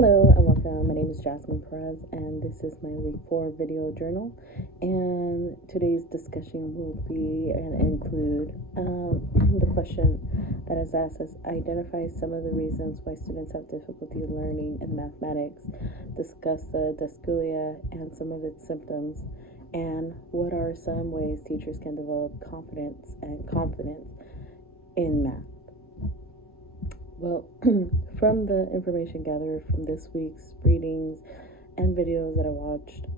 Hello and welcome. My name is Jasmine Perez, and this is my week 4 video journal. And today's discussion will be and include the question that is asked as identify some of the reasons why students have difficulty learning in mathematics, discuss the dyscalculia and some of its symptoms, and what are some ways teachers can develop confidence and confidence in math. Well, from the information gathered from this week's readings and videos that I watched,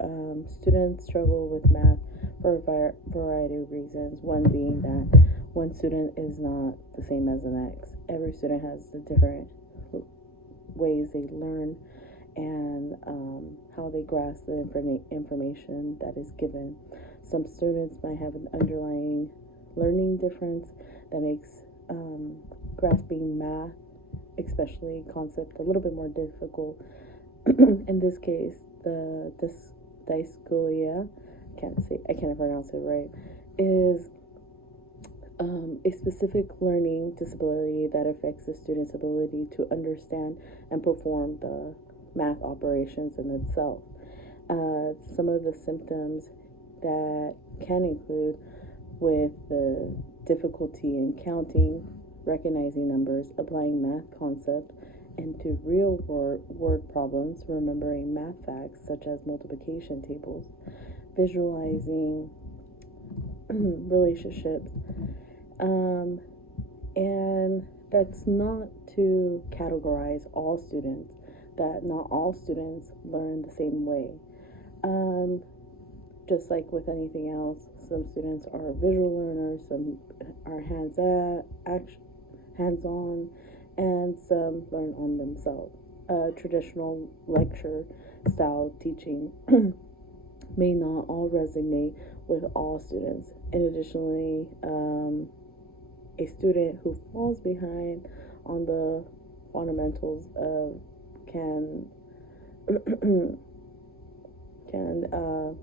students struggle with math for a variety of reasons. One being that one student is not the same as the next. Every student has the different ways they learn and how they grasp the information that is given. Some students might have an underlying learning difference that makes grasping math, especially concept, a little bit more difficult. In this case, the dyscalculia, I can't pronounce it right, is a specific learning disability that affects the student's ability to understand and perform the math operations in itself. Some of the symptoms that can include with the difficulty in counting, recognizing numbers, applying math concepts into real word problems, remembering math facts such as multiplication tables, visualizing relationships, and that's not to categorize all students, that not all students learn the same way. Just like with anything else, some students are visual learners, some are hands-on, and some learn on themselves. Traditional lecture style teaching may not all resonate with all students. And additionally, a student who falls behind on the fundamentals of can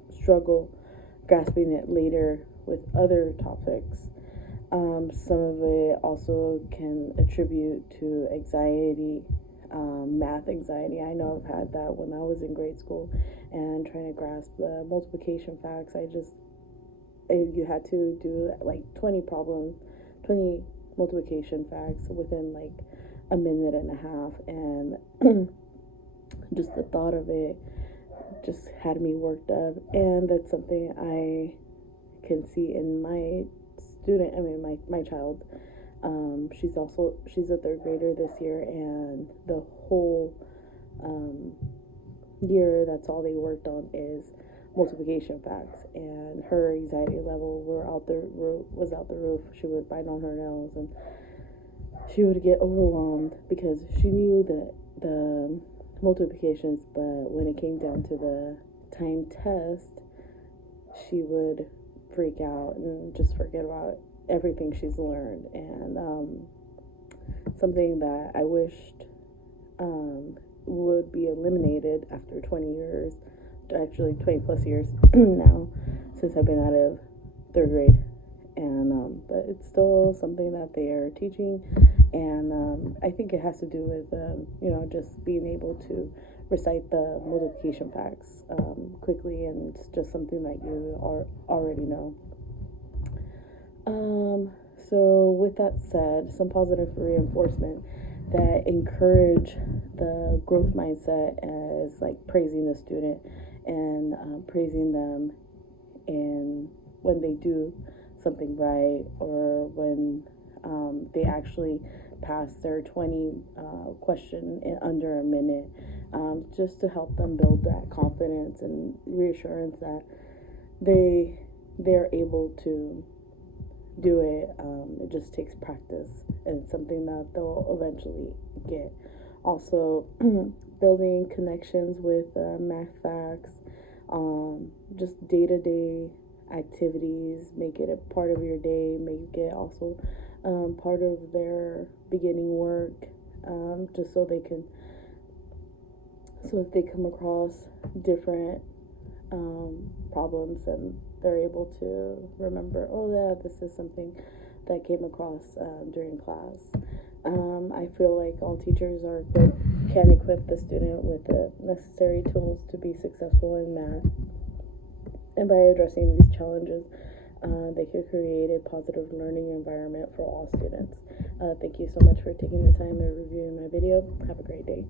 struggle grasping it later with other topics. Some of it also can attribute to anxiety, math anxiety. I know I've had that when I was in grade school and trying to grasp the multiplication facts. You had to do like 20 multiplication facts within like a minute and a half, and just the thought of it just had me worked up. And that's something I can see in my my child. She's a third grader this year, and the whole year, that's all they worked on is multiplication facts, and her anxiety level was out the roof. She would bite on her nails, and she would get overwhelmed because she knew the multiplications, but when it came down to the time test, she would freak out and just forget about everything she's learned. And something that I wished would be eliminated after 20 years, actually 20 plus years now, since I've been out of third grade. And but it's still something that they are teaching, and I think it has to do with just being able to recite the multiplication facts quickly, and it's just something that you already know. So with that said, some positive reinforcement that encourage the growth mindset as like praising the student and praising them in when they do something right, or when they actually pass their 20 question in under a minute, just to help them build that confidence and reassurance that they're able to do it. It just takes practice, and it's something that they'll eventually get. Also, building connections with math facts, just day-to-day activities, make it a part of your day, make it also part of their beginning work, just so if they come across different problems, and they're able to remember, oh yeah, this is something that came across during class. I feel like all teachers are good can equip the student with the necessary tools to be successful in math. And by addressing these challenges, they could create a positive learning environment for all students. Thank you so much for taking the time and reviewing my video. Have a great day.